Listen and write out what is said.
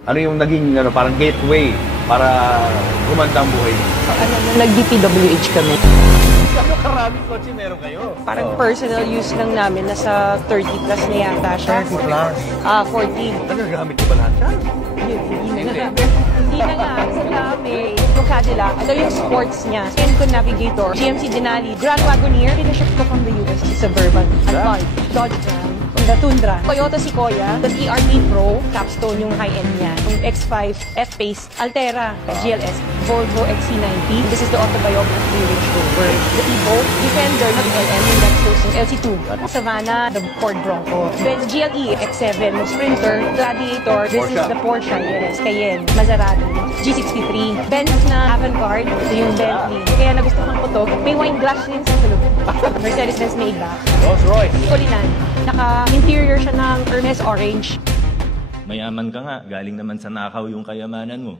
Ano yung naging parang gateway para gumanda ang buhay niyo? Nag-DPWH kami. Ano karaming kotse meron kayo? Parang personal use lang namin, nasa 30 plus na yata siya. 30 plus? 40. Ano, gamit niyo ba lahat yan? Hindi na nga. Sa dami. Yung Cadillac, ito yung sports niya. Encon Navigator, GMC Denali, Grand Wagoneer, pinaship ko from the US, Suburban, Alphard, Dodge Ram, Honda Tundra, Toyota Sequoia, the TRT Pro, Capstone yung high-end niya, yung X5, F-Pace, Altera, GLS, Volvo XC90. This is the autobiography Range Rover. The Evoque, Defender, not LM, yung Lexus, yung LC2, Savannah, the Ford Bronco, Benz GLE, X7, Sprinter, Gladiator, this is the Porsche, yes, Cayenne, Maserati, G63, Benz na Avantgarde, ito yung Bentley. Kaya nagustuhan ko to, may wine glass din sa sulog. Mercedes-Benz Maybach. Rolls Royce. Kulinan. Naka-interior siya ng Hermes Orange. Mayaman ka nga, galing naman sa nakaw yung kayamanan mo.